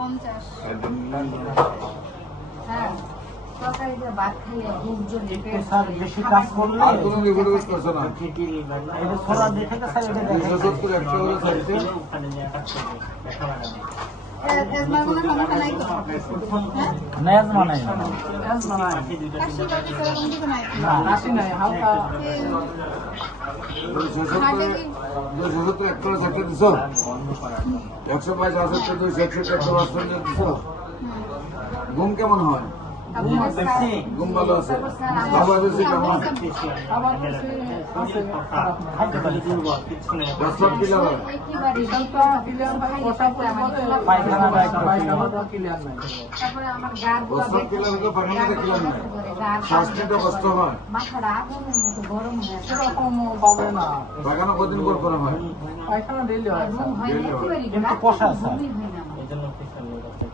50 হ্যাঁ তরকারি দিয়ে ভাত খাইয়ে বুক জ্বলে পেট স্যার বেশি কাজ করলে আর কোনো রিপোর্ট করছো না এটা ছোড়া দেখে তো স্যার এটা দেখে 270 100 করে চাইছে এজমাগুলো সমস্যা নাই তো হ্যাঁ নেজ মানে কাশি বাকি সেরকম কিছু নাই না কাশি নাই হালকা 270 100 করে চাইতে দিছো 122 আছে তো 261 100% দিছো ঘুম কেমন হয় ঘুম ভালো আছে খাবার বেশি কেমন আবার বেশি আছে খারাপ না খাইতে পারি প্রস্তাব কি লাগে রিসালটা ক্লিয়ার ভাই কথা বলে পায়খানা ক্লিয়ার নাই তারপরে আমার গা প্রস্তাব কি লাগে পায়খানাতে ক্লিয়ার নাই শ্বাস নিতে কষ্ট হয় মাথাটা আগুনের মতো গরম হয়ে আছে সেরকম পাবে না পায়খানা কদিন পর করা হয় পায়খানা ডেইলি হয় ঘুম হয় না একেবারেই কিন্তু কষা আছে ঘুমই হয় না আমার।